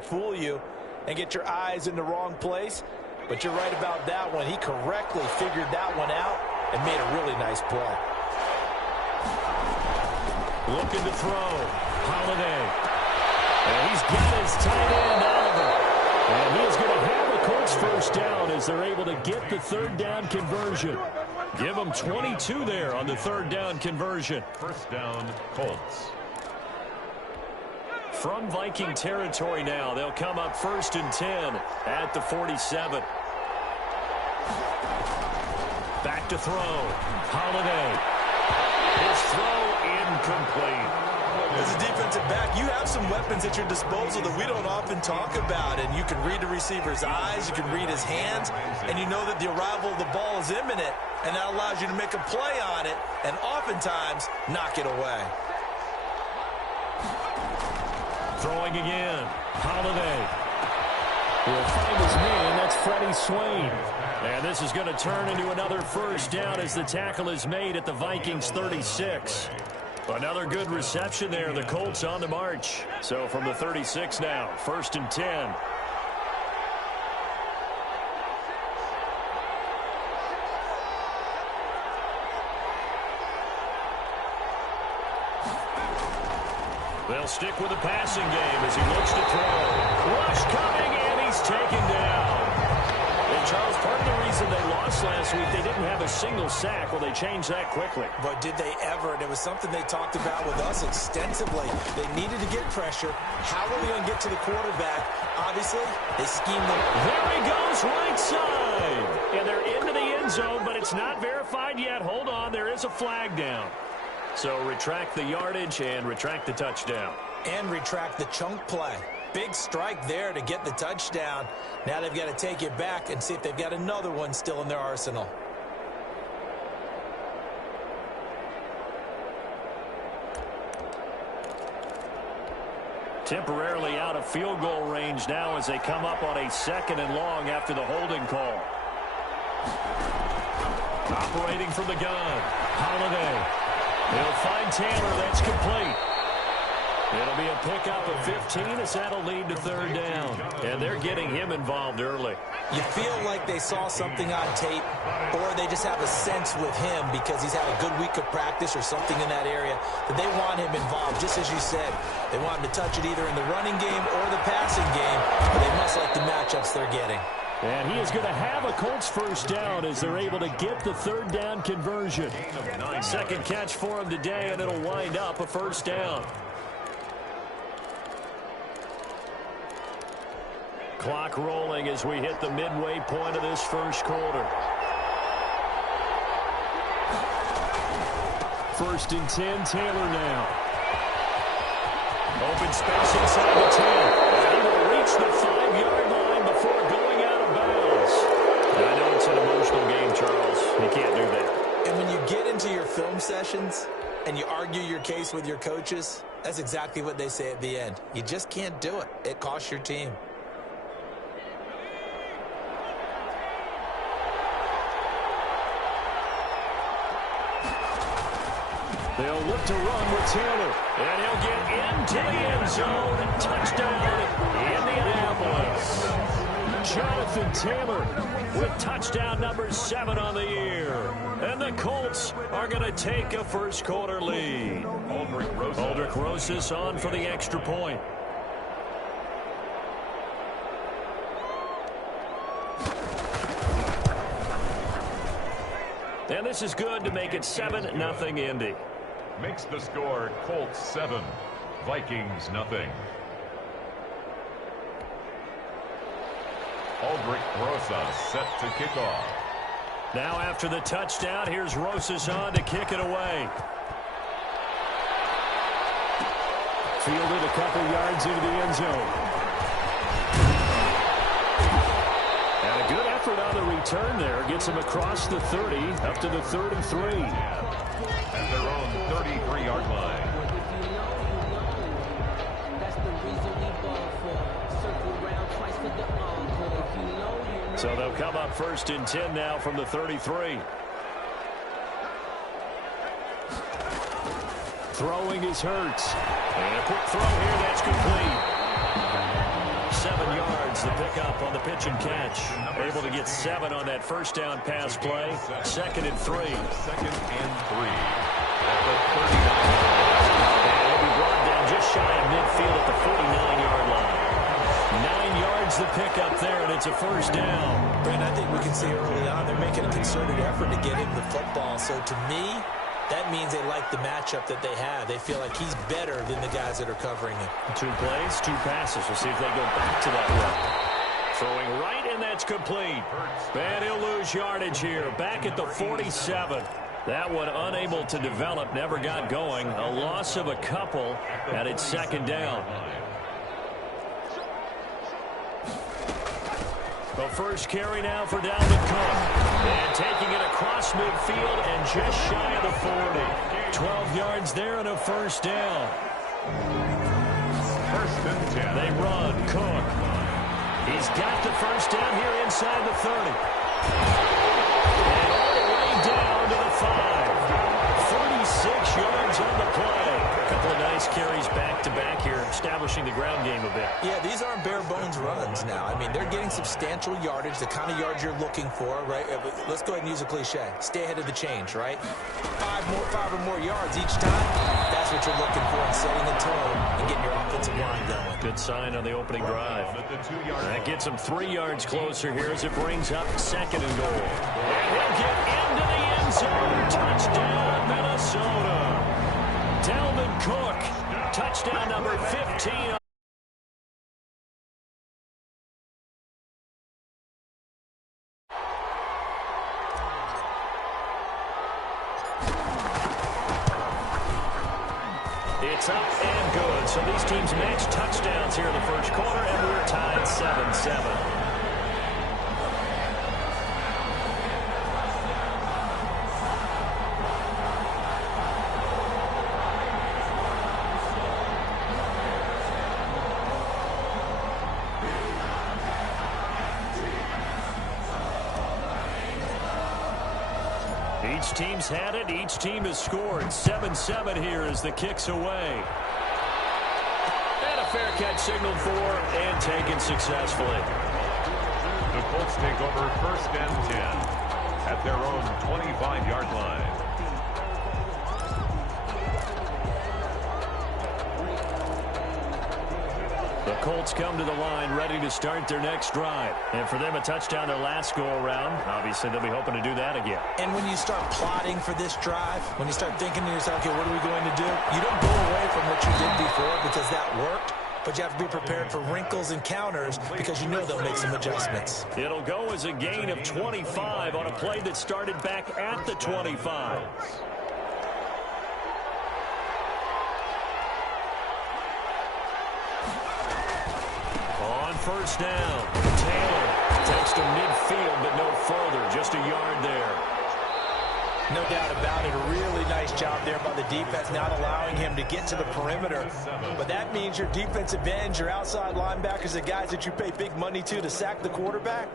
fool you and get your eyes in the wrong place. But you're right about that one. He correctly figured that one out and made a really nice play. Looking to throw. Holiday. And he's got his tight end, Oliver. And he is going to have a Colts first down as they're able to get the third down conversion. Give them 22 there on the third down conversion. First down, Colts. From Viking territory now, they'll come up 1st and 10 at the 47. Back to throw. Holiday. His throw incomplete. As a defensive back, you have some weapons at your disposal that we don't often talk about. And you can read the receiver's eyes, you can read his hands, and you know that the arrival of the ball is imminent, and that allows you to make a play on it and oftentimes knock it away. Throwing again. Holiday. He'll find his man. That's Freddie Swain. And this is going to turn into another first down as the tackle is made at the Vikings 36. Another good reception there. The Colts on the march. So from the 36 now, 1st and 10. They'll stick with the passing game as he looks to throw. Rush coming, and he's taken down. And Charles, part of the reason they lost last week, they didn't have a single sack. Well, they changed that quickly. But did they ever? And it was something they talked about with us extensively. They needed to get pressure. How are they going to get to the quarterback? Obviously, they schemed them. There he goes, right side. And they're into the end zone, but it's not verified yet. Hold on, there is a flag down. So retract the yardage and retract the touchdown. And retract the chunk play. Big strike there to get the touchdown. Now they've got to take it back and see if they've got another one still in their arsenal. Temporarily out of field goal range now as they come up on a 2nd and long after the holding call. Operating from the gun. Holiday. He'll find Taylor. That's complete. It'll be a pickup of 15 as that'll lead to third down. And they're getting him involved early. You feel like they saw something on tape, or they just have a sense with him because he's had a good week of practice or something in that area that they want him involved. Just as you said, they want him to touch it either in the running game or the passing game, but they must like the matchups they're getting. And he is going to have a Colts first down as they're able to get the third down conversion. 2nd catch for him today, and it'll wind up a first down. Clock rolling as we hit the midway point of this first quarter. 1st and 10, Taylor now. Open space inside the 10. And he will reach the 5-yard line before going out of bounds. I know it's an emotional game, Charles. You can't do that. And when you get into your film sessions and you argue your case with your coaches, that's exactly what they say at the end. You just can't do it. It costs your team. They'll look to run with Taylor. And he'll get into the end zone. Touchdown, Indianapolis. Jonathan Taylor with touchdown number 7 on the year. And the Colts are going to take a first quarter lead. Aldrich Rosas on for the extra point. And this is good to make it 7-0 Indy. Makes the score Colts 7, Vikings nothing. Aldrich Rosas set to kick off. Now after the touchdown, here's Rosas on to kick it away. Fielded a couple yards into the end zone. And a good effort on the return there. Gets him across the 30, up to the 33. At their own 33-yard line. So they'll come up 1st and 10 now from the 33. Throwing is Hurts. And a quick throw here that's complete. yards, the pickup on the pitch and catch. Able to get 7 on that first down pass play. 2nd and 3. 2nd and 3. At the 39-yard line. And he'll be brought down just shy of midfield at the 49-yard line. 9 yards the pickup there, and it's a first down. Brent, I think we can see early on they're making a concerted effort to get him the football. So to me, that means they like the matchup that they have. They feel like he's better than the guys that are covering him. 2 plays, 2 passes. We'll see if they go back to that run. Throwing right, and that's complete. And he'll lose yardage here. Back at the 47. That one unable to develop, never got going. A loss of a couple, and it's 2nd down. The first carry now for Dalvin Cook. And taking it across midfield and just shy of the 40. 12 yards there and a first down. 1st and 10. They run. Cook. He's got the first down here inside the 30. And all the way down to the 5. 36 yards on the play. A couple of nice carries back-to-back here, establishing the ground game a bit. Yeah, these aren't bare-bones runs now. I mean, they're getting substantial yardage, the kind of yards you're looking for, right? Let's go ahead and use a cliche. Stay ahead of the change, right? 5 or more yards each time. That's what you're looking for in setting the tone and getting your offensive line going. Good sign on the opening drive. That gets him 3 yards closer here as it brings up 2nd and goal. And he'll get into the end zone. Touchdown, Minnesota. Dalvin Cook, touchdown number 15. It's up and good. So these teams match touchdowns here in the first quarter, and we're tied 7-7. Each team's had it. Each team has scored. 7-7 here as the kick's away. And a fair catch signaled for and taken successfully. The Colts take over 1st and 10 at their own 25-yard line. The Colts come to the line ready to start their next drive. And for them, a touchdown their last go-around. Obviously, they'll be hoping to do that again. And when you start plotting for this drive, when you start thinking to yourself, okay, what are we going to do? You don't go away from what you did before because that worked. But you have to be prepared for wrinkles and counters because you know they'll make some adjustments. It'll go as a gain of 25 on a play that started back at the 25. On first down, Taylor takes to midfield, but no further, just a yard there. No doubt about it, a really nice job there by the defense, not allowing him to get to the perimeter. But that means your defensive ends, your outside linebackers, the guys that you pay big money to sack the quarterback,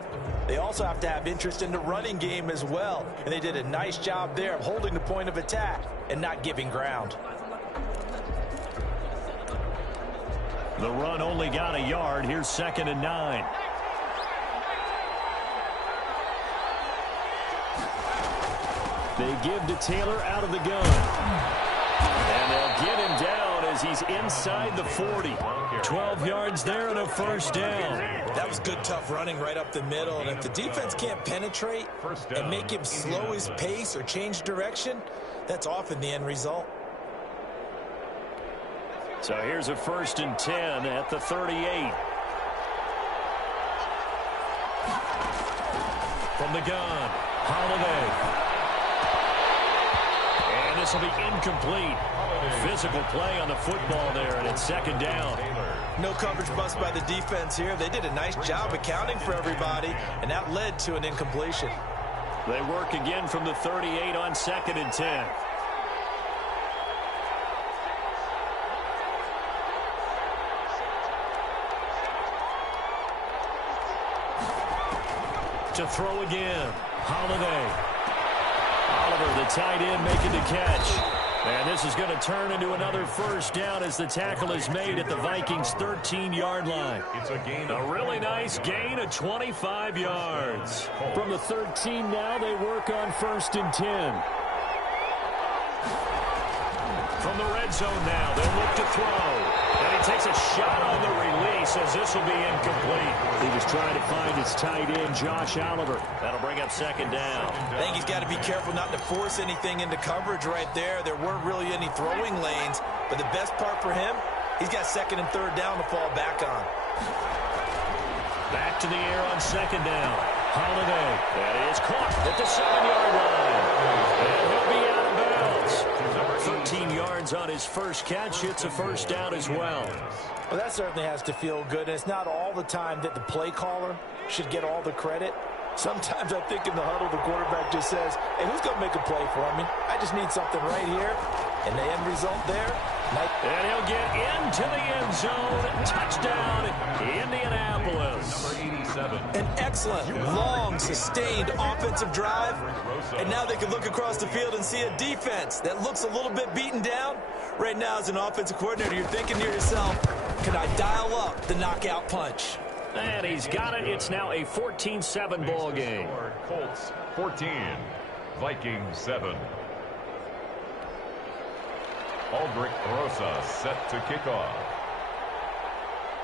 they also have to have interest in the running game as well. And they did a nice job there of holding the point of attack and not giving ground. The run only got a yard. Here's 2nd and 9. They give to Taylor out of the gun. And they'll get him down as he's inside the 40. 12 yards there and a first down. That was good, tough running right up the middle. And if the defense can't penetrate and make him slow his pace or change direction, that's often the end result. So here's a 1st and 10 at the 38. From the gun, Holiday. And this will be incomplete. Physical play on the football there, and it's 2nd down. No coverage bust by the defense here. They did a nice job accounting for everybody, and that led to an incompletion. They work again from the 38 on 2nd and 10. To throw again. Holiday. Oliver, the tight end, making the catch. And this is going to turn into another first down as the tackle is made at the Vikings' 13-yard line. It's a gain. A really nice gain of 25 yards. From the 13 now, they work on 1st and 10. From the red zone now, they'll look to throw. And he takes a shot on the release as this will be incomplete. He was trying to find his tight end, Josh Oliver. That'll bring up 2nd down. I think he's got to be careful not to force anything into coverage right there. There weren't really any throwing lanes. But the best part for him, he's got 2nd and 3rd down to fall back on. Back to the air on 2nd down. Holiday. That is caught at the 7-yard line. And he'll be out of bounds. 13 yards on his first catch. It's a first down as well. Well, that certainly has to feel good. And it's not all the time that the play caller should get all the credit. Sometimes I think in the huddle, the quarterback just says, hey, who's going to make a play for me? I just need something right here. And the end result there. And he'll get into the end zone. Touchdown, Indianapolis. Number 87. An excellent, long, sustained offensive drive. And now they can look across the field and see a defense that looks a little bit beaten down. Right now, as an offensive coordinator, you're thinking to yourself, can I dial up the knockout punch? And he's got it. It's now a 14-7 ball game. Colts 14, Vikings 7. Aldrich Rosas set to kick off.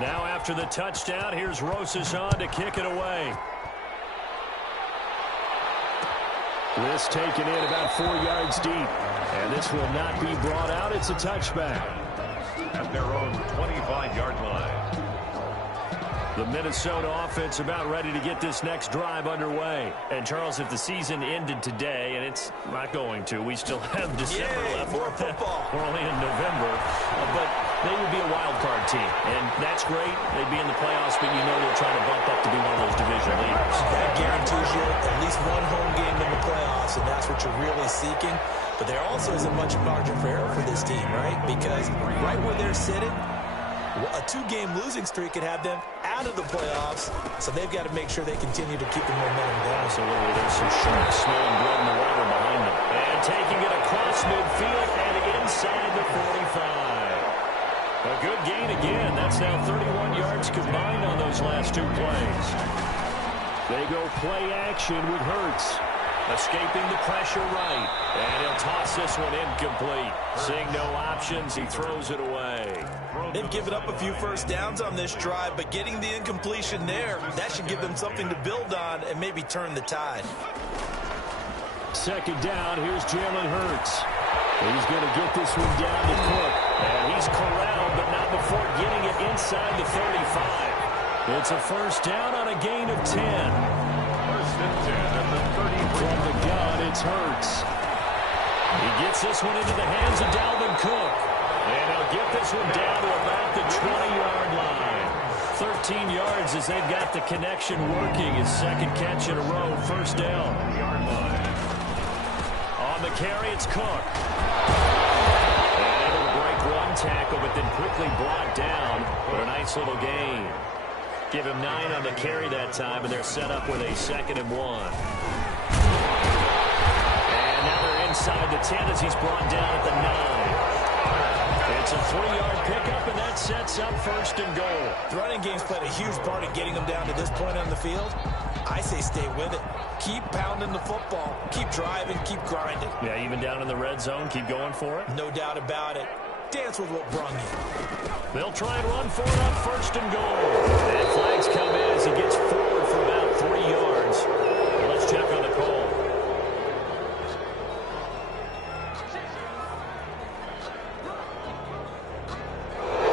Now after the touchdown, here's Rosas on to kick it away. This taken in about 4 yards deep. And this will not be brought out. It's a touchback. At their own 25-yard line. The Minnesota offense about ready to get this next drive underway. And, Charles, if the season ended today, and it's not going to, we still have December left. More football. We're only in November. But they would be a wild card team. And that's great. They'd be in the playoffs, but you know they're trying to bump up to be one of those division leaders. That guarantees you at least one home game in the playoffs, and that's what you're really seeking. But there also isn't much margin for error for this team, right? Because right where they're sitting, a 2-game losing streak could have them out of the playoffs, so they've got to make sure they continue to keep the momentum going. Absolutely. There's some sharp smelling blood in the water behind them. And taking it across midfield and inside the 45. A good gain again. That's now 31 yards combined on those last 2 plays. They go play action with Hurts. Escaping the pressure right. And he'll toss this one incomplete. Seeing no options, he throws it away. They've given up a few first downs on this drive, but getting the incompletion there, that should give them something to build on and maybe turn the tide. 2nd down, here's Jalen Hurts. He's going to get this one down to Cook. And he's corralled, but not before getting it inside the 35. It's a first down on a gain of 10. First and 10 at the 33. From the gun, it's Hurts. He gets this one into the hands of Dalvin Cook. And he'll get this one down to about the 20-yard line. 13 yards as they've got the connection working. His 2nd catch in a row, first down. On the carry, it's Cook. And able to break one tackle, but then quickly brought down for a nice little gain. Give him 9 on the carry that time, and they're set up with a 2nd and 1. And now they're inside the 10 as he's brought down at the 9. It's a 3-yard pickup, and that sets up 1st and goal. The running game's played a huge part in getting them down to this point on the field. I say stay with it. Keep pounding the football. Keep driving. Keep grinding. Yeah, even down in the red zone, keep going for it. No doubt about it. Dance with what brung you. They'll try and run for it on 1st and goal. And flags come in as he gets forward for about 3 yards. Well, let's check on the call.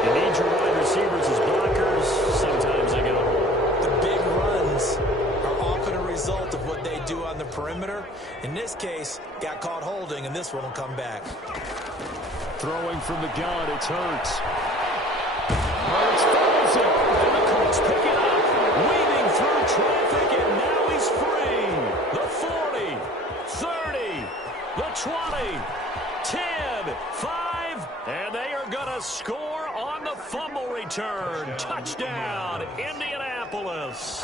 You need your wide receivers as blockers. Sometimes they get a hold. The big runs are often a result of what they do on the perimeter. In this case, got caught holding, and this one will come back. Throwing from the gun, it's Hurts. Hurts throws it, and the Colts pick it up. Weaving through traffic, and now he's free. The 40, 30, the 20, 10, 5, and they are going to score on the fumble return. Touchdown, Indianapolis.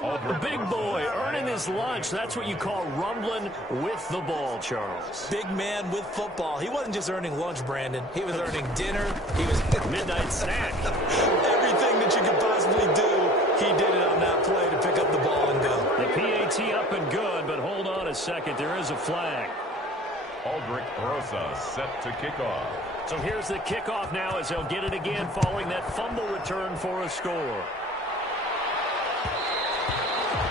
The big boy earning his lunch. That's what you call rumbling with the ball, Charles. Big man with football. He wasn't just earning lunch, Brandon. He was earning dinner. He was midnight snack. Everything that you could possibly do, he did it on that play to pick up the ball and go. The PAT up and good, but hold on a second. There is a flag. Aldrich Rosa set to kick off. So here's the kickoff now as they'll get it again following that fumble return for a score.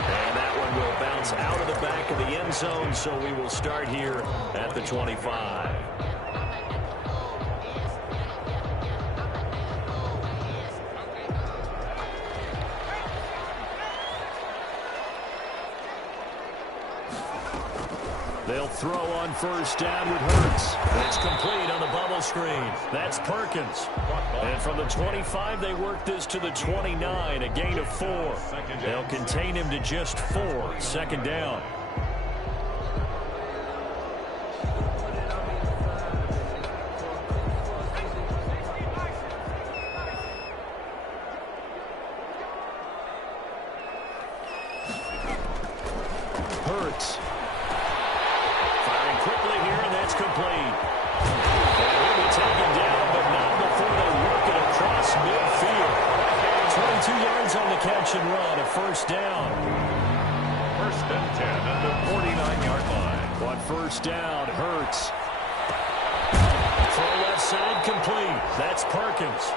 And that one will bounce out of the back of the end zone, so we will start here at the 25. They'll throw on first down with Hurts. It's complete on the bubble screen. That's Perkins. And from the 25, they work this to the 29, a gain of 4. They'll contain him to just 4. Second down. Hurts. Quickly here, and that's complete. And he'll be taken down, but not before they work it across midfield. 22 yards on the catch and run, a first down. First and 10 at the 49-yard line. On first down, Hurts. Throw left side complete. That's Perkins.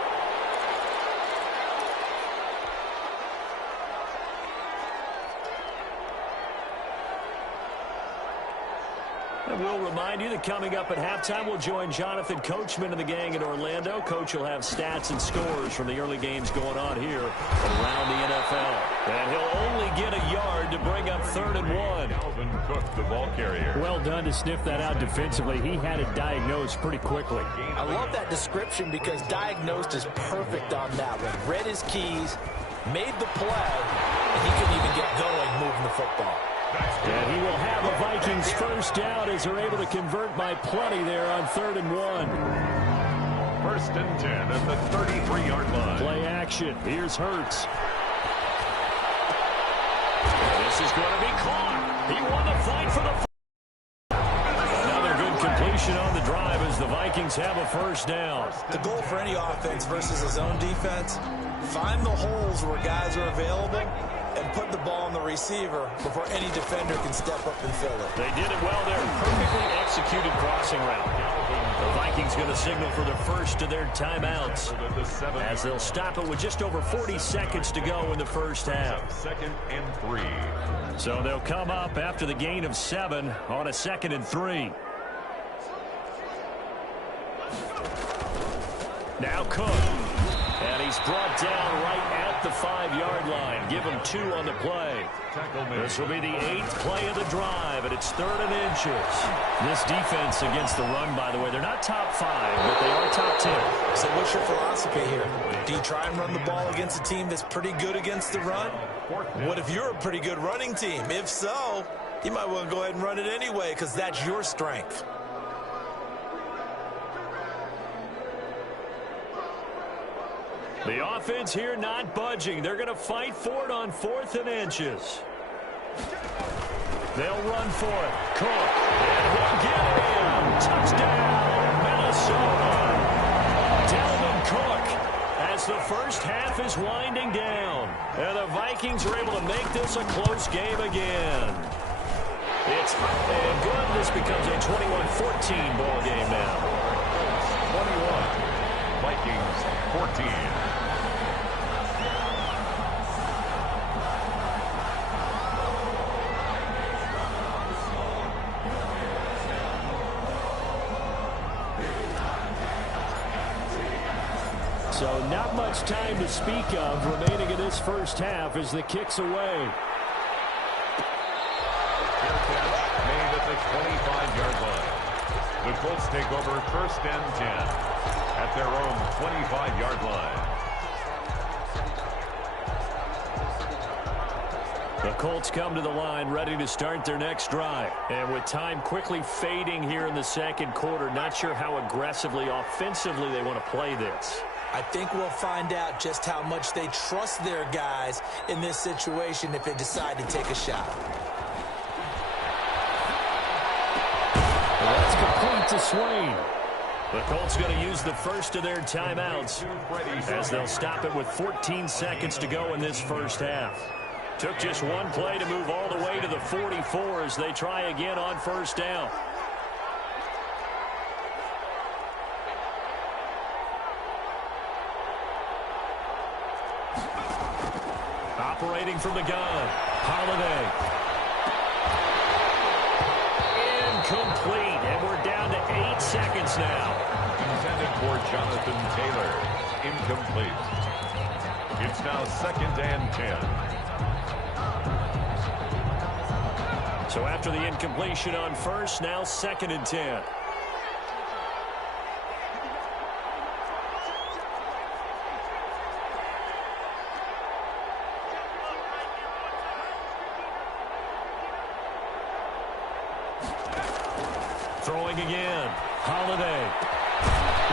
And we'll remind you that coming up at halftime, we'll join Jonathan Coachman and the gang in Orlando. Coach will have stats and scores from the early games going on here around the NFL. And he'll only get a yard to bring up 3rd and 1. Alvin Cook, the ball carrier. Well done to sniff that out defensively. He had it diagnosed pretty quickly. I love that description because diagnosed is perfect on that one. Read his keys, made the play, and he couldn't even get going moving the football. And he will have the Vikings first down as they're able to convert by plenty there on 3rd and 1. First and 10 at the 33-yard line. Play action. Here's Hurts. This is going to be caught. He won the fight for the... Another good completion on the drive as the Vikings have a first down. The goal for any offense versus his own defense, find the holes where guys are available and put the ball on the receiver before any defender can step up and fill it. They did it well there. Perfectly executed crossing route. The Vikings going to signal for the first of their timeouts as they'll stop it with just over 40 seconds to go in the first half. 2nd and 3. So they'll come up after the gain of 7 on a 2nd and 3. Now Cook. And he's brought down right at the 5-yard line. Give him 2 on the play. This will be the 8th play of the drive, and it's 3rd and inches. This defense against the run, by the way, they're not top 5, but they are top 10. So what's your philosophy here? Do you try and run the ball against a team that's pretty good against the run? What if you're a pretty good running team? If so, you might want to go ahead and run it anyway because that's your strength. The offense here not budging. They're going to fight for it on 4th and inches. They'll run for it. Cook. And he'll get it in. Touchdown, Minnesota. Dalvin Cook as the first half is winding down. And the Vikings are able to make this a close game again. It's and good. This becomes a 21-14 ball game now. 21. Vikings 14. So not much time to speak of remaining in this first half as the kick's away. Made at the 25-yard line. The Colts take over 1st and 10 at their own 25-yard line. The Colts come to the line ready to start their next drive. And with time quickly fading here in the 2nd quarter, not sure how aggressively, offensively they want to play this. I think we'll find out just how much they trust their guys in this situation if they decide to take a shot. Well, that's complete to Swain. The Colts going to use the first of their timeouts as they'll stop it with 14 seconds to go in this first half. Took just one play to move all the way to the 44 as they try again on first down. Operating from the gun, Holiday. Incomplete, and we're down to 8 seconds now. Intended for Jonathan Taylor. Incomplete. It's now 2nd and 10. So after the incompletion on first, now 2nd and 10. Throwing again. Holiday.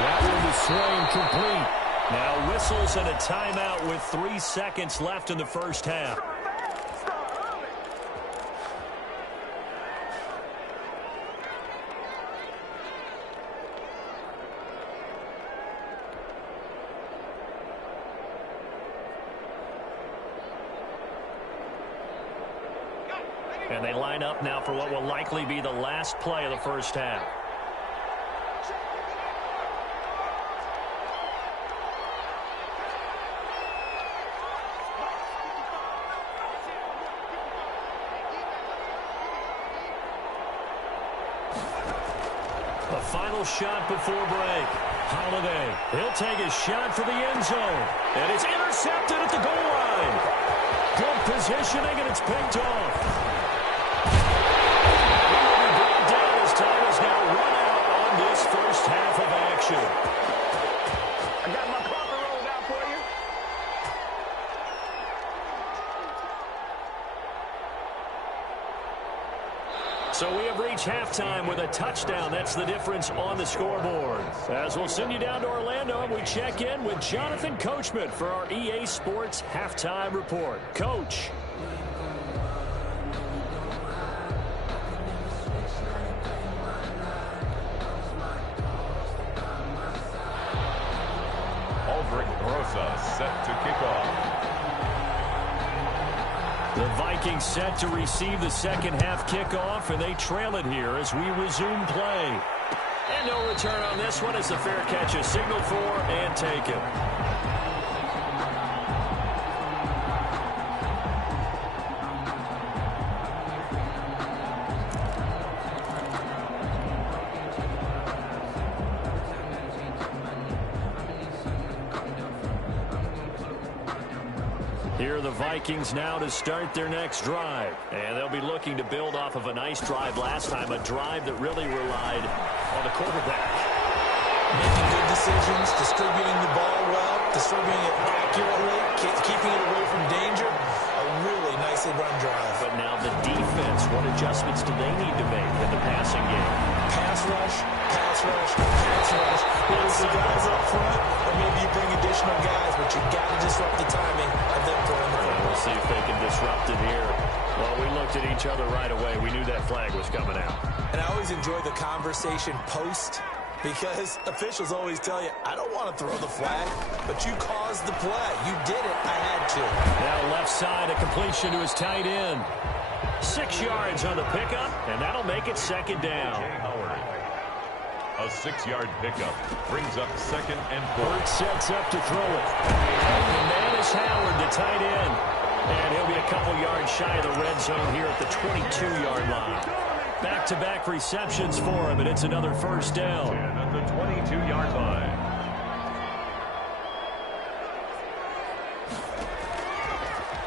That one is Swain complete. Now whistles and a timeout with 3 seconds left in the first half. And they line up now for what will likely be the last play of the first half. The final shot before break. Holiday, he'll take a shot for the end zone. And it's intercepted at the goal line. Good positioning, and it's picked off. Time is now run out on this first half of action. I got my coffee rolled out for you. So we have reached halftime with a touchdown. That's the difference on the scoreboard. As we'll send you down to Orlando, and we check in with Jonathan Coachman for our EA Sports Halftime Report. Coach. Set to kick off. The Vikings set to receive the second half kickoff, and they trail it here as we resume play. And no return on this one as the fair catch is signaled for and taken. Here are the Vikings now to start their next drive. And they'll be looking to build off of a nice drive last time, a drive that really relied on the quarterback. Making good decisions, distributing the ball well, distributing it accurately, keeping it away from danger. A really nicely run drive. But now the defense, what adjustments do they need to make in the passing game? Pass rush, pass rush, pass rush. Whether it's the guys up front, or maybe you bring additional guys, but you got to disrupt the timing of them throwing the football. We'll see if they can disrupt it here. Well, we looked at each other right away. We knew that flag was coming out. And I always enjoy the conversation post, because officials always tell you, I don't want to throw the flag, but you caused the play. You did it. I had to. Now left side, a completion to his tight end. 6 yards on the pickup, and that'll make it second down. A 6-yard pickup brings up 2nd and 4. Burt sets up to throw it. And man is Howard, the tight end. And he'll be a couple yards shy of the red zone here at the 22-yard line. Back-to-back receptions for him, and it's another first down. At the 22-yard line.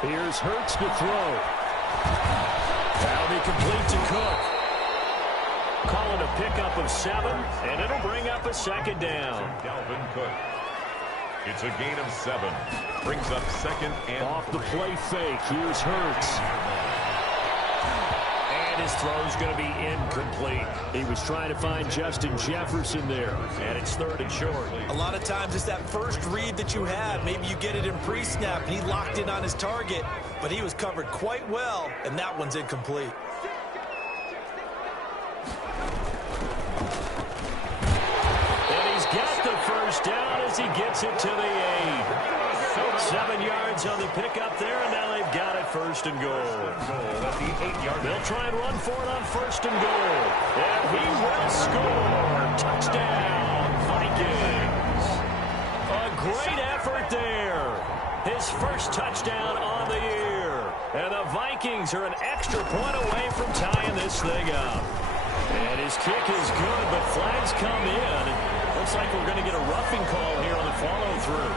Here's Hurts to throw. That'll be complete to Cook. Calling a pickup of 7, and it'll bring up a second down. Dalvin Cook. It's a gain of 7. Brings up 2nd and off the play fake. Here's Hurts. And And his throw's going to be incomplete. He was trying to find Justin Jefferson there, and it's 3rd and short. A lot of times it's that first read that you have. Maybe you get it in pre-snap, and he locked in on his target, but he was covered quite well, and that one's incomplete. And he's got the first down as he gets it to the 8. 7 yards on the pickup there, and now they've got it 1st and goal. They'll try and run for it on 1st and goal. And he will score. Touchdown, Vikings. A great effort there. His first touchdown on the year. And the Vikings are an extra point away from tying this thing up. And his kick is good, but flags come in. Looks like we're going to get a roughing call here on the follow-through.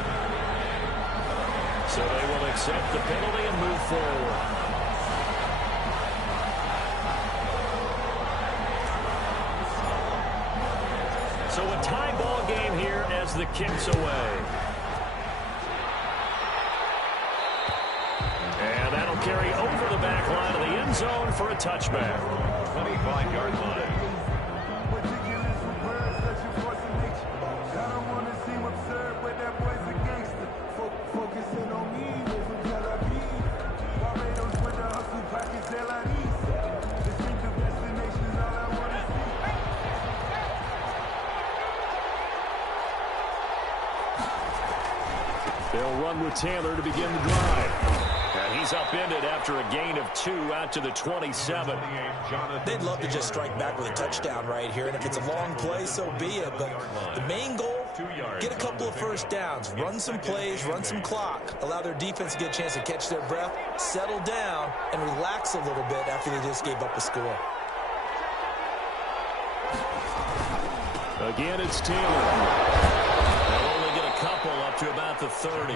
So they will accept the penalty and move forward. So a tie ball game here as the kick's away. And that'll carry over the back line of the end zone for a touchback. 25-yard line. They'll run with Taylor to begin the drive. And he's upended after a gain of 2 out to the 27. They'd love to just strike back with a touchdown right here, and if it's a long play, so be it. But the main goal, get a couple of first downs, run some plays, run some clock, allow their defense to get a chance to catch their breath, settle down, and relax a little bit after they just gave up a score. Again, it's Taylor. They'll only get a couple up to about the 30.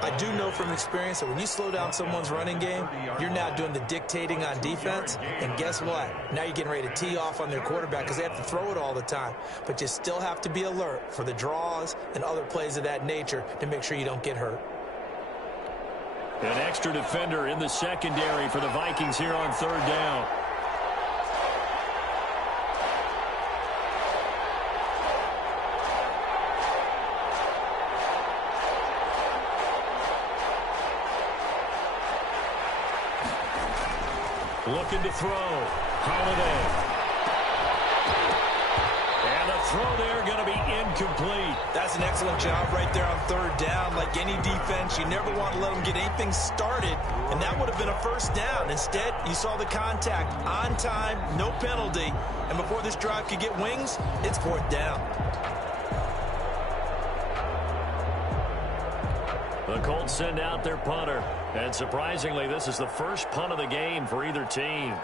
I do know from experience that when you slow down someone's running game, you're now doing the dictating on defense. And guess what? Now you're getting ready to tee off on their quarterback because they have to throw it all the time. But you still have to be alert for the draws and other plays of that nature to make sure you don't get hurt. An extra defender in the secondary for the Vikings here on 3rd down. Looking to throw. Holiday. And the throw there going to be incomplete. That's an excellent job right there on 3rd down. Like any defense, you never want to let them get anything started, and that would have been a first down. Instead, you saw the contact on time, no penalty, and before this drive could get wings, it's 4th down. The Colts send out their punter. And surprisingly, this is the first punt of the game for either team.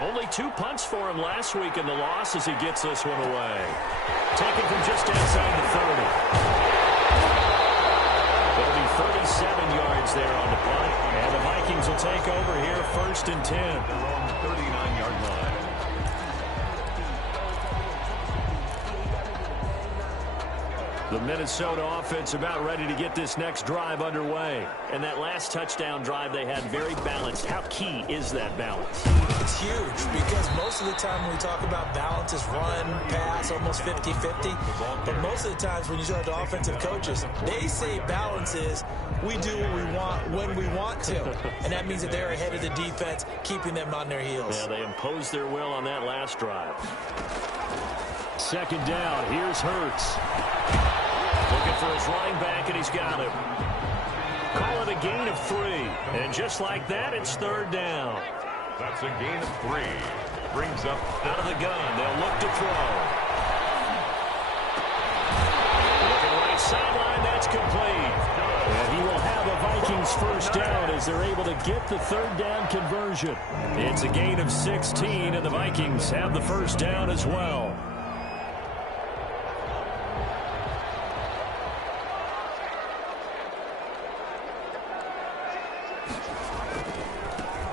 Only 2 punts for him last week in the loss as he gets this one away. Taken from just outside the 30. It'll be 37 yards there on the punt. And the Vikings will take over here 1st and 10. Their own 39-yard line. The Minnesota offense about ready to get this next drive underway. And that last touchdown drive they had very balanced. How key is that balance? It's huge because most of the time when we talk about balance is run, pass, almost 50-50. But most of the times when you talk to offensive coaches, they say balance is we do what we want when we want to. And that means that they're ahead of the defense, keeping them on their heels. Yeah, they imposed their will on that last drive. 2nd down. Here's Hurts. Looking for his running back, and he's got him. Call it a gain of 3. And just like that, it's 3rd down. That's a gain of 3. Brings up out of the gun. They'll look to throw. Looking right sideline, that's complete. And he will have a Vikings first down as they're able to get the 3rd down conversion. It's a gain of 16, and the Vikings have the first down as well.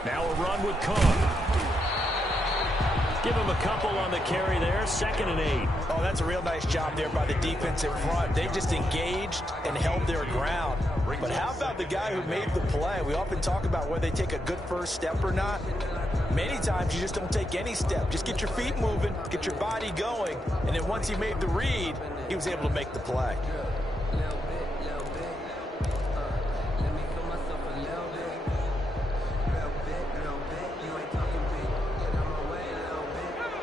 Now a run with Cook. Give him a couple on the carry there, 2nd and 8. Oh, that's a real nice job there by the defense in front. They just engaged and held their ground. But how about the guy who made the play? We often talk about whether they take a good first step or not. Many times you just don't take any step. Just get your feet moving, get your body going, and then once he made the read, he was able to make the play.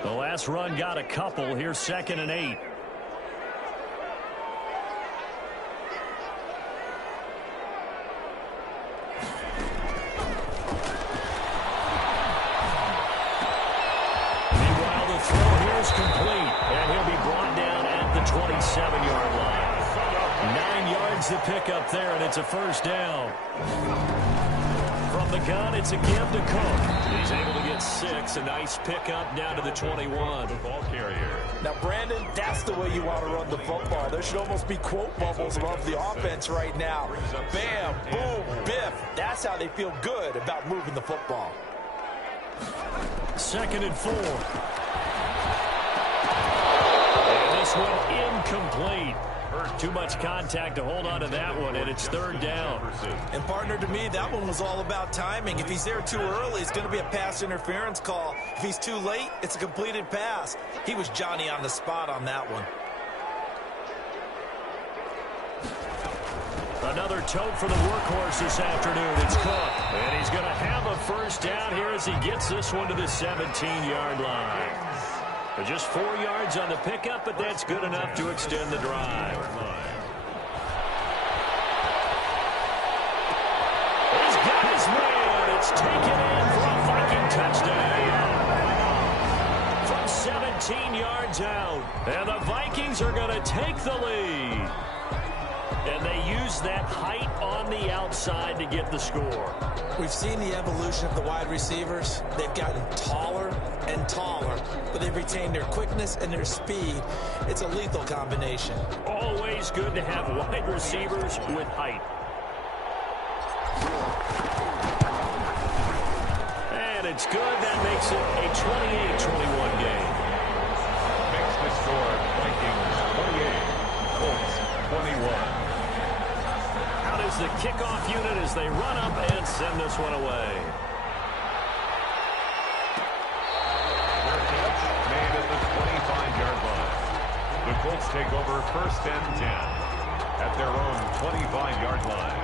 The last run got a couple. Here's 2nd and 8. Meanwhile, the throw here is complete, and he'll be brought down at the 27-yard line. 9 yards to pick up there, and it's a first down. From the gun, it's a give to Cook. He's able to get 6. A nice pickup down to the 21. The ball carrier. Now, Brandon, that's the way you want to run the football. There should almost be quote bubbles above the offense right now. Bam, boom, biff. That's how they feel good about moving the football. 2nd and 4. And this one incomplete. Too much contact to hold on to that one, and it's 3rd down. And, partner, to me, that one was all about timing. If he's there too early, it's going to be a pass interference call. If he's too late, it's a completed pass. He was Johnny on the spot on that one. Another tote for the workhorse this afternoon. It's Cook. And he's going to have a first down here as he gets this one to the 17-yard line. Just 4 yards on the pickup, but that's good enough to extend the drive. He's got his man. It's taken in for a Viking touchdown. From 17 yards out. And the Vikings are going to take the lead. And they use that height on the outside to get the score. We've seen the evolution of the wide receivers. They've gotten taller and taller, but they've retained their quickness and their speed. It's a lethal combination. Always good to have wide receivers with height. And it's good. That makes it a 28-21 game. Makes the score Vikings 28, Colts 21. Out is the kickoff unit as they run up and send this one away. Made at the 25-yard line. The Colts take over 1st and 10 at their own 25-yard line.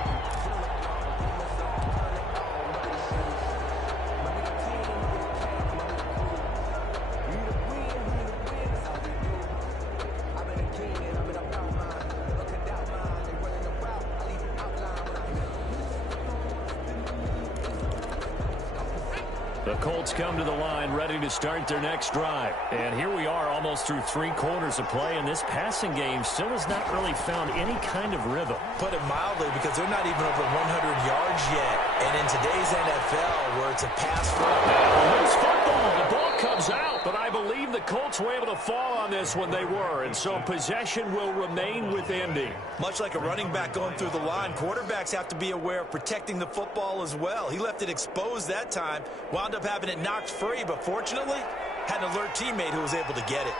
The Colts come to the line ready to start their next drive. And here we are almost through 3 quarters of play, and this passing game still has not really found any kind of rhythm. Put it mildly, because they're not even over 100 yards yet. And in today's NFL, where it's a pass front. It's football. The ball comes out, but I believe the Colts were able to fall on this when they were, and so possession will remain with Indy. Much like a running back going through the line, quarterbacks have to be aware of protecting the football as well. He left it exposed that time, wound up having it knocked free, but fortunately, had an alert teammate who was able to get it.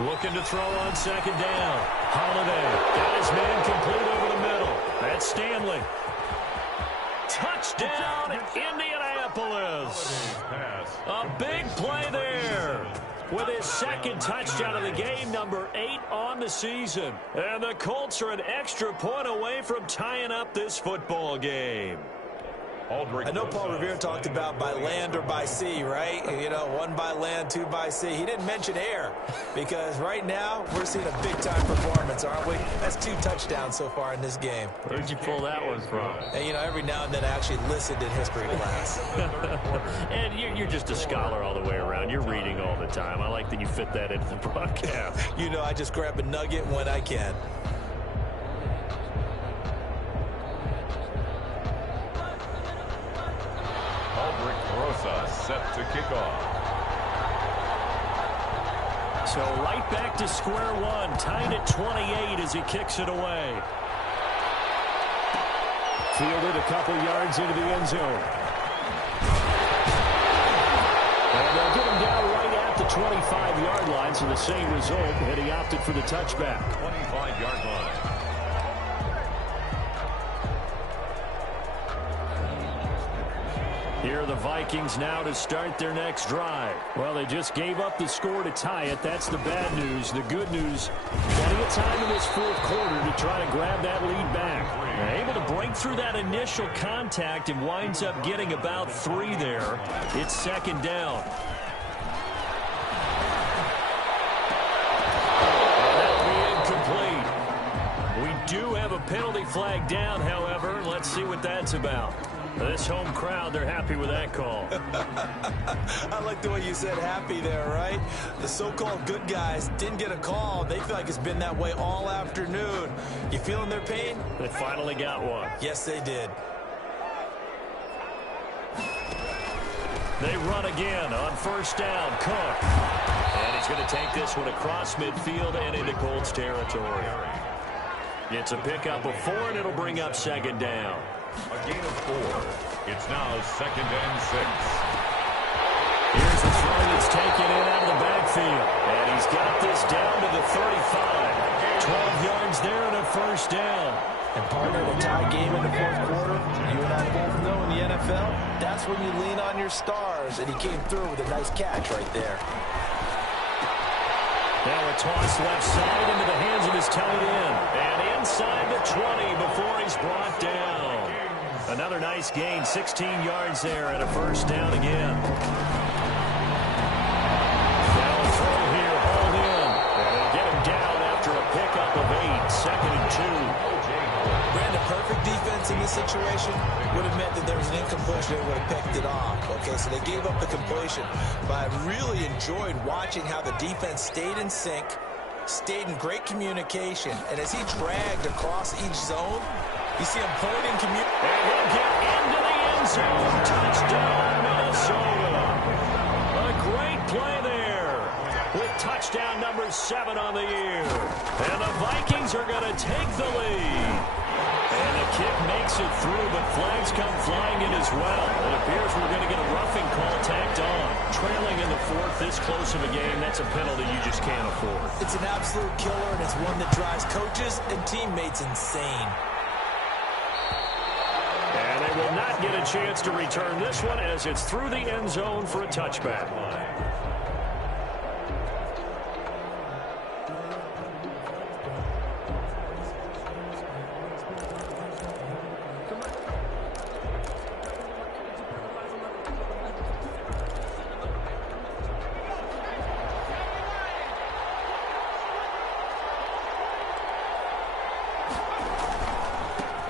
Looking to throw on 2nd down. Holiday got his man complete over the middle. That's Stanley. Touchdown, Indianapolis. A big play there. With his 2nd touchdown of the game, number 8 on the season. And the Colts are an extra point away from tying up this football game. I know Paul Revere talked about by land or by sea, right? You know, 1 by land, 2 by sea. He didn't mention air, because right now we're seeing a big-time performance, aren't we? That's 2 touchdowns so far in this game. Where'd you pull that one from? And, you know, every now and then I actually listened in history class. And you're just a scholar all the way around. You're reading all the time. I like that you fit that into the broadcast. You know, I just grab a nugget when I can. Set to kick off. So right back to square one, tied at 28 as he kicks it away. Fielded a couple yards into the end zone. 25-yard line, so the same result, and he opted for the touchback. 25-yard line. Here are the Vikings now to start their next drive. Well, they just gave up the score to tie it. That's the bad news. The good news, plenty of time in this fourth quarter to try to grab that lead back. They're able to break through that initial contact and winds up getting about 3 there. It's second down. We do have a penalty flag down, however. Let's see what that's about. This home crowd, they're happy with that call. I like the way you said happy there, right? The so-called good guys didn't get a call. They feel like it's been that way all afternoon. You feeling their pain? They finally got one. Yes, they did. They run again on first down. Cook. And he's going to take this one across midfield and into Colts territory. It's a pickup of 4, and it'll bring up second down. A gain of 4. It's now second and 6. Here's the throw that's taken in out of the backfield. And he's got this down to the 35. 12 yards there and a first down. And partner, in a tie game in the fourth quarter, you and I both know in the NFL, that's when you lean on your stars. And he came through with a nice catch right there. Now a toss left side into the hands of his tight end. And inside the 20 before he's brought down. Another nice gain, 16 yards there and a first down again. Now a throw here, hauled in. And they'll get him down after a pickup of 8, second and 2. Brandon, perfect defense in this situation would have meant that there was an incompletion and would have picked it off. Okay, so they gave up the completion. But I really enjoyed watching how the defense stayed in sync, stayed in great communication, and as he dragged across each zone, you see him pointing communication. And he'll get into the end zone. Touchdown, Minnesota. A great play there with touchdown number 7 on the year. And the Vikings are going to take the lead. And the kick makes it through, but flags come flying in as well. It appears we're going to get a roughing call tacked on. Trailing in the fourth, this close of a game, that's a penalty you just can't afford. It's an absolute killer, and it's one that drives coaches and teammates insane. And they will not get a chance to return this one as it's through the end zone for a touchback.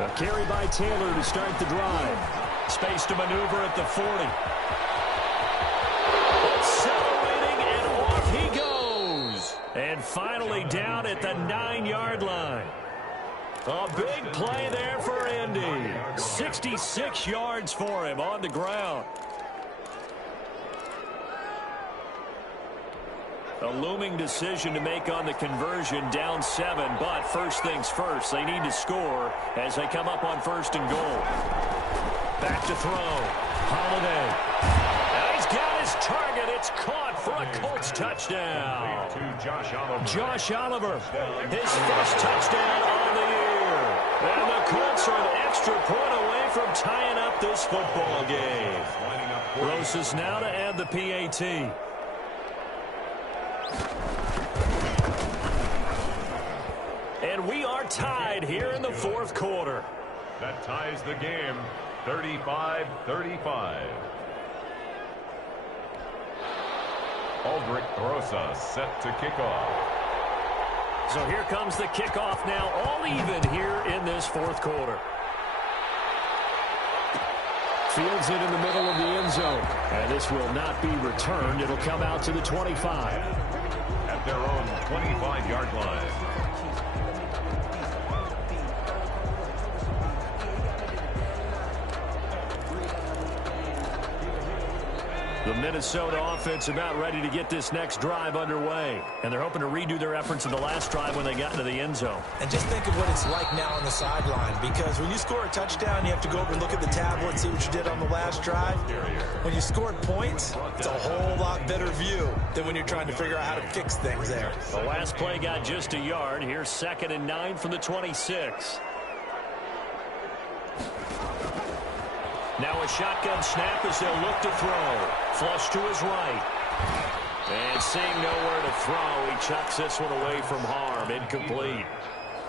A carry by Taylor to start the drive. Space to maneuver at the 40. Accelerating, and off he goes. And finally down at the 9-yard line. A big play there for Indy. 66 yards for him on the ground. A looming decision to make on the conversion, down 7, but first things first, they need to score as they come up on first and goal. Back to throw. Holiday. And he's got his target. It's caught for a Colts touchdown. Josh Oliver, his first touchdown on the year. And the Colts are an extra point away from tying up this football game. Rosas now to add the PAT. And we are tied here in the fourth quarter. That ties the game, 35-35. Aldrich Rosa set to kick off. So here comes the kickoff now, all even here in this fourth quarter. Fields it in the middle of the end zone. And this will not be returned. It'll come out to the 25. At their own 25-yard line. The Minnesota offense about ready to get this next drive underway. And they're hoping to redo their efforts in the last drive when they got into the end zone. And just think of what it's like now on the sideline, because when you score a touchdown, you have to go over and look at the tablet and see what you did on the last drive. When you scored points, it's a whole lot better view than when you're trying to figure out how to fix things there. The last play got just a yard. Here's 2nd and 9 from the 26. Now a shotgun snap as they'll look to throw. Flush to his right. And seeing nowhere to throw, he chucks this one away from harm. Incomplete.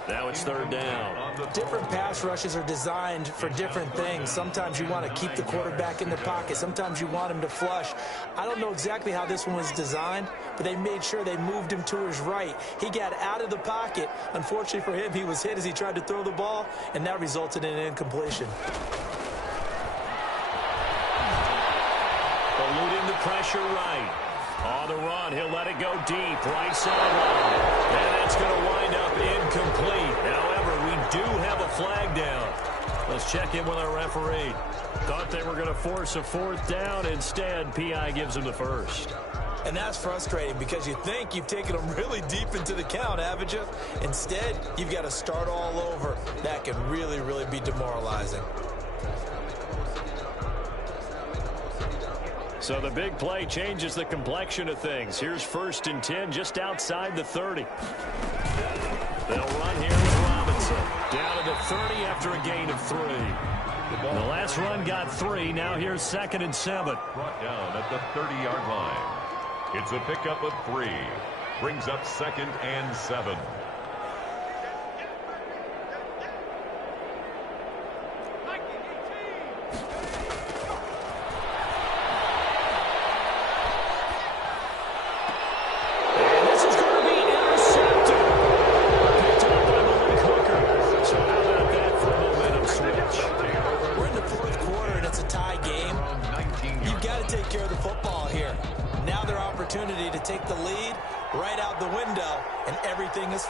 Now it's 3rd down. Different pass rushes are designed for different things. Sometimes you want to keep the quarterback in the pocket. Sometimes you want him to flush. I don't know exactly how this one was designed, but they made sure they moved him to his right. He got out of the pocket. Unfortunately for him, he was hit as he tried to throw the ball, and that resulted in an incompletion. Eluding the pressure right. On the run, he'll let it go deep. Right sideline. And that's going to wind up incomplete. However, we do have a flag down. Let's check in with our referee. Thought they were going to force a 4th down. Instead, PI gives them the first. And that's frustrating because you think you've taken them really deep into the count, haven't you? Instead, you've got to start all over. That can really, really be demoralizing. So the big play changes the complexion of things. Here's 1st and 10 just outside the 30. They'll run here with Robinson. Down to the 30 after a gain of 3. The last run got 3. Now here's 2nd and 7. Brought down at the 30-yard line. It's a pickup of 3. Brings up 2nd and 7.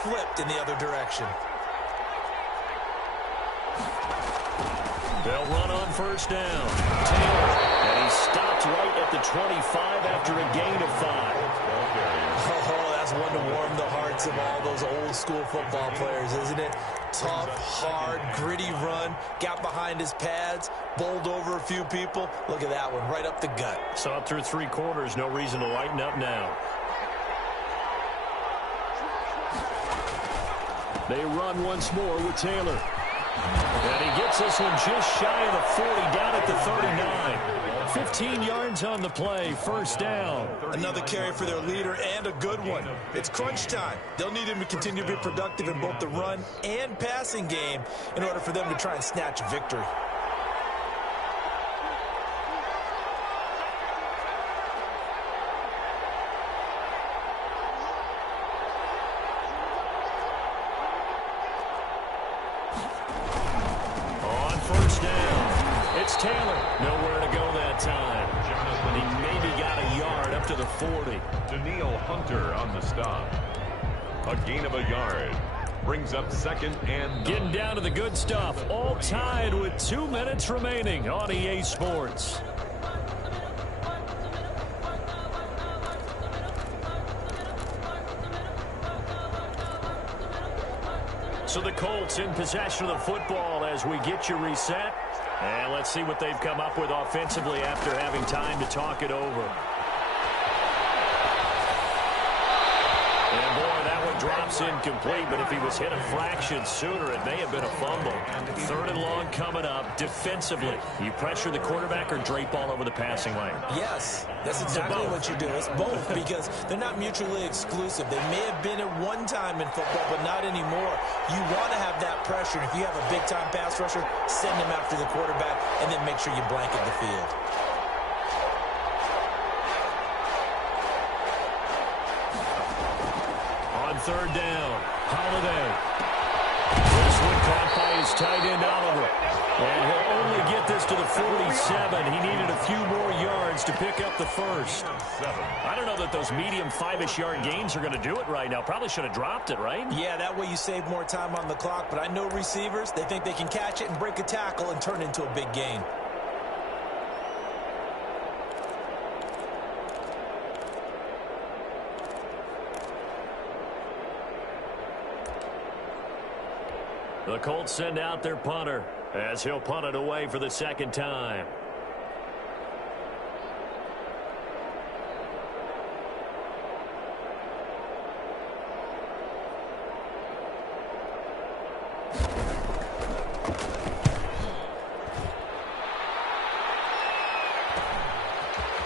Flipped in the other direction. They'll run on 1st down. Taylor, and he stopped right at the 25 after a gain of 5. Oh, that's one to warm the hearts of all those old school football players, isn't it? Tough, hard, gritty run, got behind his pads, bowled over a few people. Look at that one, right up the gut. Saw it through 3 quarters, no reason to lighten up now. They run once more with Taylor. And he gets this one just shy of the 40, down at the 39. 15 yards on the play, 1st down. Another carry for their leader and a good one. It's crunch time. They'll need him to continue to be productive in both the run and passing game in order for them to try and snatch a victory. Taylor, nowhere to go that time. And he maybe got a yard up to the 40. Daniil Hunter on the stop. A gain of a yard. Brings up 2nd and 9. Getting down to the good stuff. All tied with 2 minutes remaining on EA Sports. So the Colts in possession of the football as we get you reset. And let's see what they've come up with offensively after having time to talk it over. And boy, that one drops incomplete, but if he was hit a fraction sooner, it may have been a fumble. 3rd and long coming up. Defensively, you pressure the quarterback or drape all over the passing lane? Yes, that's exactly what you do. It's both because they're not mutually exclusive. They may have been at one time in football, but not anymore. You want to have that pressure. If you have a big-time pass rusher, send him after the quarterback, and then make sure you blanket the field. On 3rd down, Holiday. This one caught by his tight end, Oliver. And he'll only get this to the 47. He needed a few more yards to pick up the 1st. I don't know that those medium 5-ish yard gains are going to do it right now. Probably should have dropped it, right? Yeah, that way you save more time on the clock. But I know receivers, they think they can catch it and break a tackle and turn it into a big gain. The Colts send out their punter as he'll punt it away for the second time.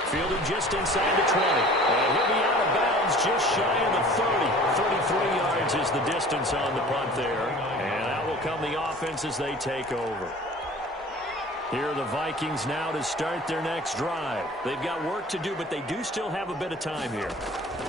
Fielded just inside the 20. And he'll be out of bounds just shy of the 30. 33 yards is the distance on the punt there. And out will come the offense as they take over. Here are the Vikings now to start their next drive. They've got work to do, but they do still have a bit of time here.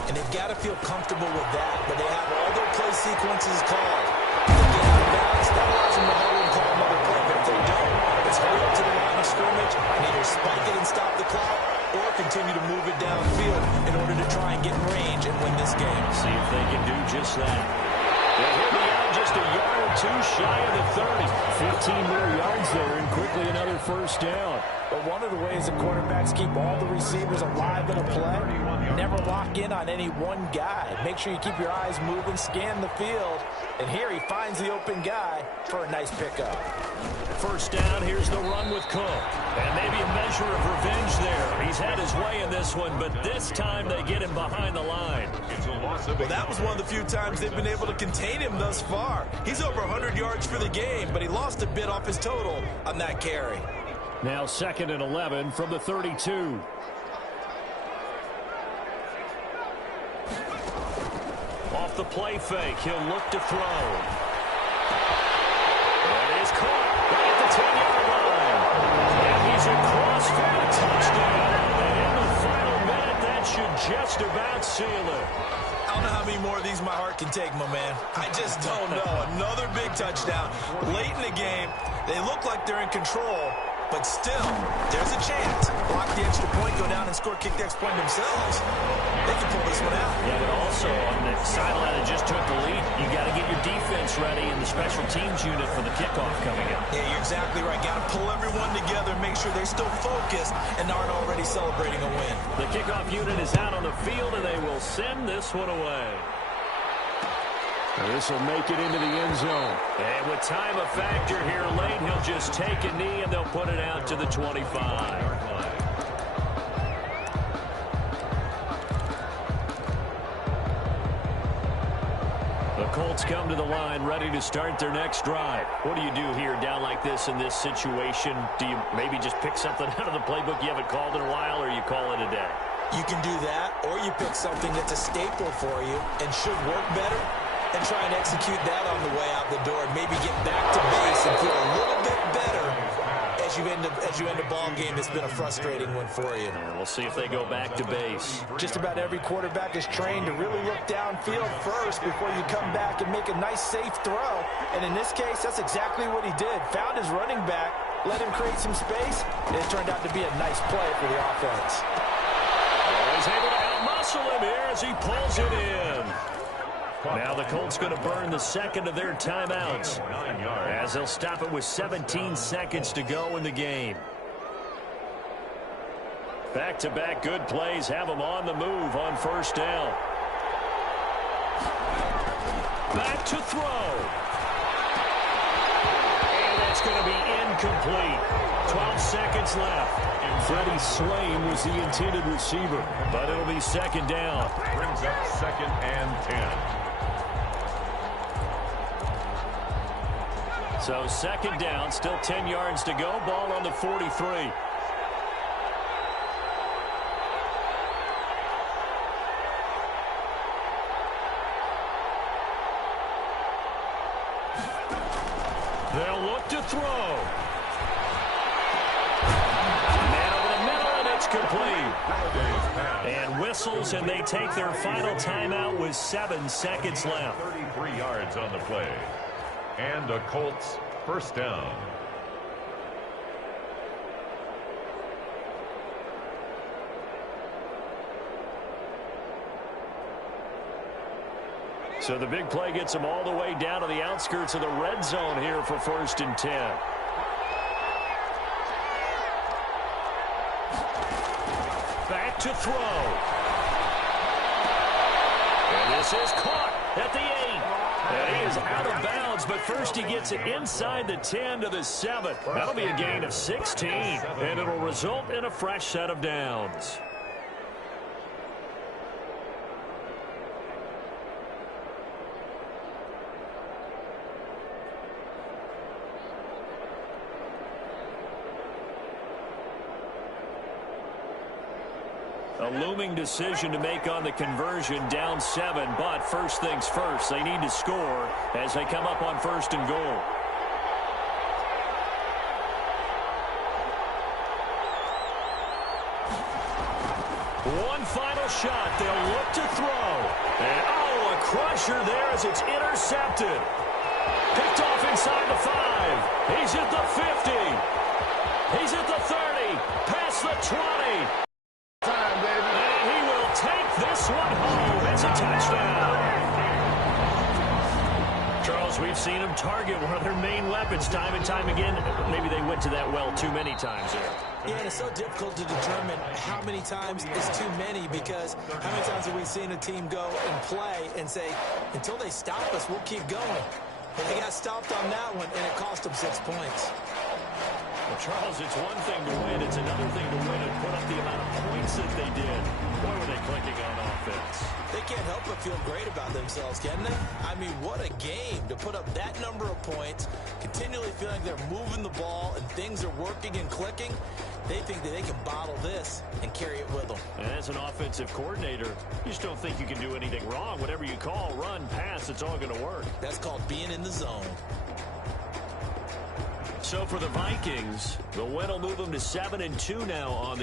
And they've got to feel comfortable with that, but they have all their play sequences called. If they get out of bounds, that allows them to hurry and call another play. But if they don't, it's hurry up to the line of scrimmage and either spike it and stop the clock or continue to move it downfield in order to try and get in range and win this game. See if they can do just that. He'll be out just a yard or two shy of the 30. 15 more yards there and quickly another first down. But one of the ways that quarterbacks keep all the receivers alive in a play, never lock in on any one guy. Make sure you keep your eyes moving, scan the field, and here he finds the open guy for a nice pickup. First down, here's the run with Cook. And maybe a measure of revenge there. He's had his way in this one, but this time they get him behind the line. Well, that was one of the few times they've been able to contain him thus far. He's over 100 yards for the game, but he lost a bit off his total on that carry. Now 2nd and 11 from the 32. Off the play fake, he'll look to throw. That is caught right at the 10-yard line. And he's across for a touchdown. And in the final minute, that should just about seal it. I don't know how many more of these my heart can take, my man. I just don't know. Another big touchdown late in the game. They look like they're in control, but still, there's a chance. Block the extra point, go down and score, kick the extra point themselves. They can pull this one out. Yeah, but also on the sideline that just took the lead, you got to get your defense ready in the special teams unit for the kickoff coming up. Yeah, you're exactly right. Got to pull everyone together, make sure they're still focused and aren't already celebrating a win. The kickoff unit is out on the field, and they will send this one away. This will make it into the end zone. And with time a factor here late, he'll just take a knee, and they'll put it out to the 25. The Colts come to the line ready to start their next drive. What do you do here down like this in this situation? Do you maybe just pick something out of the playbook you haven't called in a while, or you call it a day? You can do that, or you pick something that's a staple for you and should work better and try and execute that on the way out the door and maybe get back to base and feel a little bit better as you end a ball game that's been a frustrating one for you. And we'll see if they go back to base. Just about every quarterback is trained to really look downfield first before you come back and make a nice, safe throw. And in this case, that's exactly what he did. Found his running back, let him create some space, and it turned out to be a nice play for the offense. He's able to outmuscle him here as he pulls it in. Now the Colts going to burn the second of their timeouts as they'll stop it with 17 seconds to go in the game. Back-to-back good plays have them on the move on first down. Back to throw. And that's going to be incomplete. 12 seconds left. Freddie Swain was the intended receiver, but it'll be second down. Brings up 2nd and 10. So second down, still 10 yards to go. Ball on the 43. They'll look to throw. Man over the middle, and it's complete. And whistles, and they take their final timeout with 7 seconds left. 33 yards on the play. And a Colts first down. So the big play gets them all the way down to the outskirts of the red zone here for 1st and 10. Back to throw. And this is caught at the 8. And he is out of bounds downs, but first he gets it inside the 10 to the 7. That'll be a gain of 16, and it'll result in a fresh set of downs. A looming decision to make on the conversion, down 7, but first things first, they need to score as they come up on 1st and goal. One final shot, they'll look to throw. And oh, a crusher there as it's intercepted. Picked off inside the 5. He's at the 50. He's at the 30, past the 20. And he will take this one home. It's a touchdown. Charles, we've seen him target one of their main weapons time and time again. Maybe they went to that well too many times there. Yeah, and it's so difficult to determine how many times is too many, because how many times have we seen a team go and play and say, until they stop us, we'll keep going. And they got stopped on that one, and it cost them 6 points. Well, Charles, it's one thing to win. It's another thing to win and put up the amount of points that they did. Boy, were they clicking on offense. They can't help but feel great about themselves, can they? I mean, what a game to put up that number of points, continually feeling they're moving the ball and things are working and clicking. They think that they can bottle this and carry it with them. And as an offensive coordinator, you just don't think you can do anything wrong. Whatever you call, run, pass, it's all going to work. That's called being in the zone. So for the Vikings, the win will move them to 7-2 now on the